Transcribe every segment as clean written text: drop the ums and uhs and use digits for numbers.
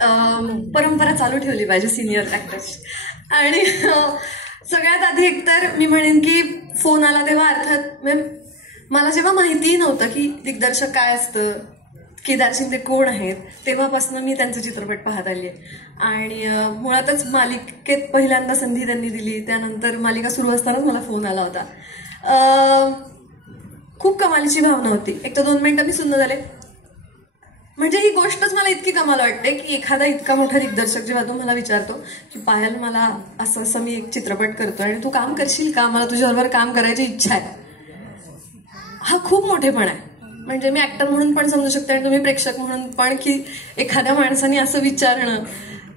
परंपरा चालू ठेवली पाहिजे सिनियर ऍक्टर्सची. आणि सगळ्यात आधी एकतर मी म्हणेन की फोन आला तेव्हा अर्थात मला जेव्हा माहितीही नव्हतं की दिग्दर्शक काय असतं, केदार शिंदे कोण आहेत, तेव्हापासून मी त्यांचे चित्रपट पाहत आली आहे. आणि मुळातच मालिकेत पहिल्यांदा संधी त्यांनी दिली, त्यानंतर मालिका सुरू असतानाच मला फोन आला होता. खूप कमालीची भावना होती. एक तर 2 मिनिटं मी सुन्न झाले. म्हणजे ही गोष्टच मला इतकी कमाल वाटते की एखादा इतका मोठा दिग्दर्शक जेव्हा तो मला विचारतो की पायल मला असं असं मी एक चित्रपट करतोय आणि तू काम करशील का, मला तुझ्याबरोबर काम करायची इच्छा आहे, हा खूप मोठेपण आहे. म्हणजे मी ऍक्टर म्हणून पण समजू शकते आणि तुम्ही प्रेक्षक म्हणून पण की एखाद्या माणसाने असं विचारणं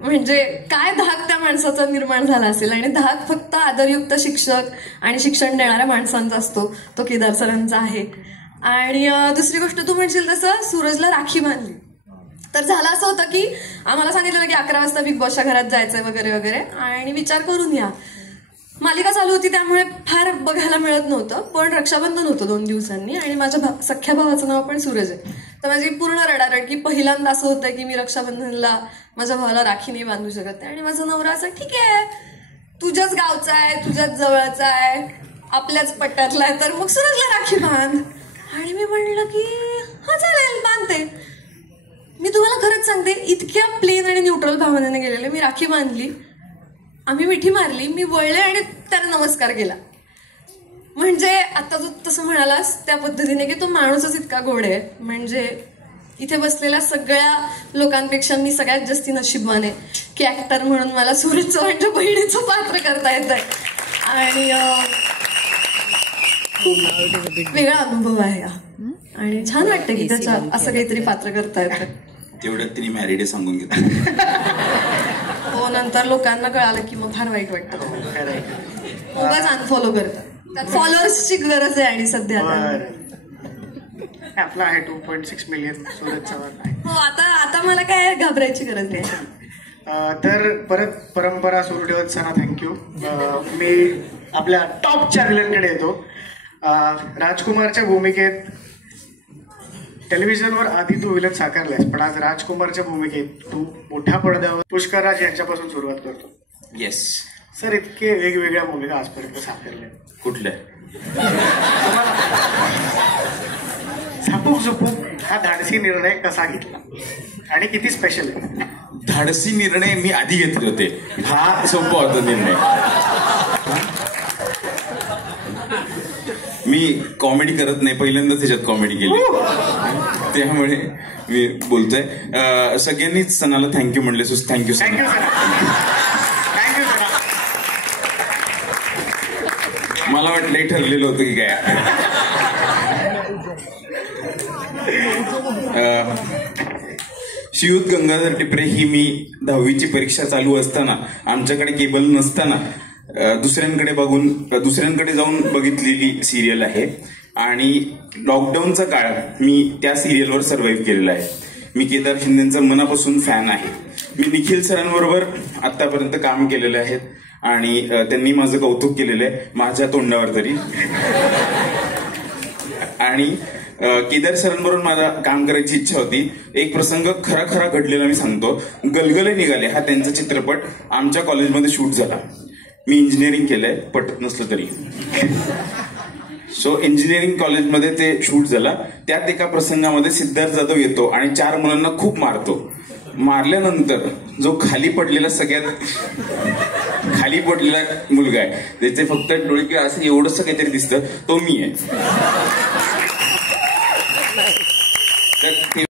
म्हणजे काय धाक त्या माणसाचा निर्माण झाला असेल. आणि धाक फक्त आदरयुक्त शिक्षक आणि शिक्षण देणाऱ्या माणसांचा असतो, तो केदार सरांचा आहे. आणि दुसरी गोष्ट तू म्हणशील तसं सूरजला राखी बांधली तर झालं असं होतं की आम्हाला सांगितलं की 11 वाजता बिग बॉसच्या घरात जायचंय वगैरे वगैरे, आणि विचार करून या मालिका चालू होती त्यामुळे फार बघायला मिळत नव्हतं. पण रक्षाबंधन होतं 2 दिवसांनी आणि माझ्या सख्या भावाचं नाव पण सूरज आहे. तर माझी पूर्ण रडारड की पहिल्यांदा असं होतं की मी रक्षाबंधनला माझ्या भावाला राखी नाही बांधू शकत नाही. आणि माझा नवरा असं ठीक आहे तुझ्याच गावचा आहे, तुझ्याच जवळचा आहे, आपल्याच पट्ट्यातला आहे, तर मग सूरजला राखी बांध. आणि मी म्हणलं की हा चालेल बांधते. मी तुम्हाला खरंच सांगते इतक्या प्लेन आणि न्यूट्रल भावनेने गेलेले. मी राखी बांधली, आम्ही मिठी मारली, मी वळले आणि त्याने नमस्कार केला. म्हणजे आता तू तसं म्हणालास त्या पद्धतीने की तो माणूसच इतका गोड आहे. म्हणजे इथे बसलेल्या सगळ्या लोकांपेक्षा मी सगळ्यात जास्ती नशीबवान आहे की ऍक्टर म्हणून मला सूरज चव्हाणच्या बहिणीचं पात्र करता येत आहे. आणि वेगळा अनुभव आहे आणि छान वाटतं की त्याच्या असं काहीतरी पात्र करता येतं. तेवढ्यात तिने मॅरिड सांगून घेतलं. हो, नंतर लोकांना कळालं की मग फार वाईट वाटतं. उगाच अनफॉलो करतात. त्यात फॉलोअर्सची गरज आहे. आणि सध्या आपला आहे 2.6 मिलियन सूरज चव्हाण. हो, आता मला काय घाबरायची गरज नाही. तर परत परंपरा सुरू ठेवत सना थँक्यू. मी आपल्या टॉपच्या विलनकडे येतो. राजकुमारच्या भूमिकेत टेलिव्हिजनवर आधी तू विलन साकारलायस, पण आज राजकुमारच्या भूमिकेत तू मोठ्या पडद्यावर पुष्कराज यांच्यापासून सुरुवात करतो. येस सर, इतके वेगवेगळ्या भूमिका आजपर्यंत साकारल्या, कुठल्या झापूक झुपूक हा धाडसी निर्णय कसा घेतला आणि किती स्पेशल आहे? धाडसी निर्णय मी आधी घेतले होते, हा सोपा होता निर्णय. मी कॉमेडी करत नाही, पहिल्यांदाच त्याच्यात कॉमेडी केली, त्यामुळे मी बोलतोय. सगळ्यांनीच सणाला थँक्यू म्हणले, so thank you sir. Thank you sir. मला वाटलं ठरलेलं होतं की काय. श्रीयुत गंगाधर टिपरे ही मी 10वीची परीक्षा चालू असताना, आमच्याकडे केबल नसताना दुसऱ्यांकडे जाऊन बघितलेली सिरियल आहे. आणि लॉकडाऊनचा काळ मी त्या सिरियलवर सर्व्हाइव्ह केलेला आहे. मी केदार शिंदेचा मनापासून फॅन आहे. मी निखिल सरांबरोबर आतापर्यंत काम केलेलं आहे आणि त्यांनी माझं कौतुक केलेलं आहे, माझ्या तोंडावर तरी. आणि केदार सरांबरोबर मला काम करायची इच्छा होती. एक प्रसंग खरा खरा घडलेला मी सांगतो. गलगले निघाले हा त्यांचा चित्रपट आमच्या कॉलेजमध्ये शूट झाला. मी इंजिनिअरिंग केलंय, पटत नसलं तरी. सो इंजिनिअरिंग कॉलेजमध्ये ते शूट झाला. त्यात एका प्रसंगामध्ये सिद्धार्थ जाधव येतो आणि 4 मुलांना खूप मारतो. मारल्यानंतर जो खाली पडलेला मुलगा आहे, त्याचे फक्त डोळे किंवा असं एवढंच काहीतरी दिसतं, तो मी आहे.